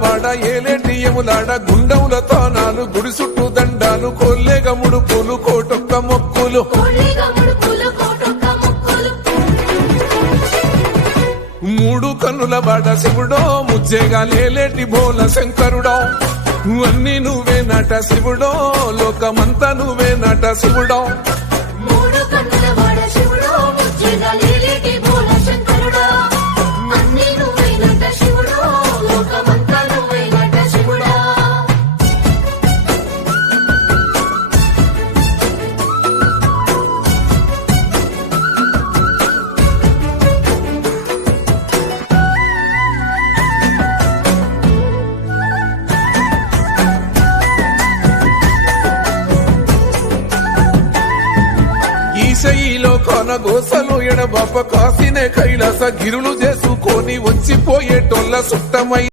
వాడ ఏలేటి యములాడ గుండముల తానాలు గుడి చుట్టూ దండాలు కొల్లేగ ముడుపులు కోటొక్క మొక్కులు మూడు కన్నుల వాడ శివుడో ముజ్జేగా లేలేటి భోల శంకరుడో అన్ని నువ్వే నట శివుడో లోకమంతా నువ్వే నట శివుడో ఈశయిలో కొన గోసలు ఎడబాప కాసినే కైలాస గిరులు చేసుకొని వచ్చిపోయేటోళ్ళ సుట్టమై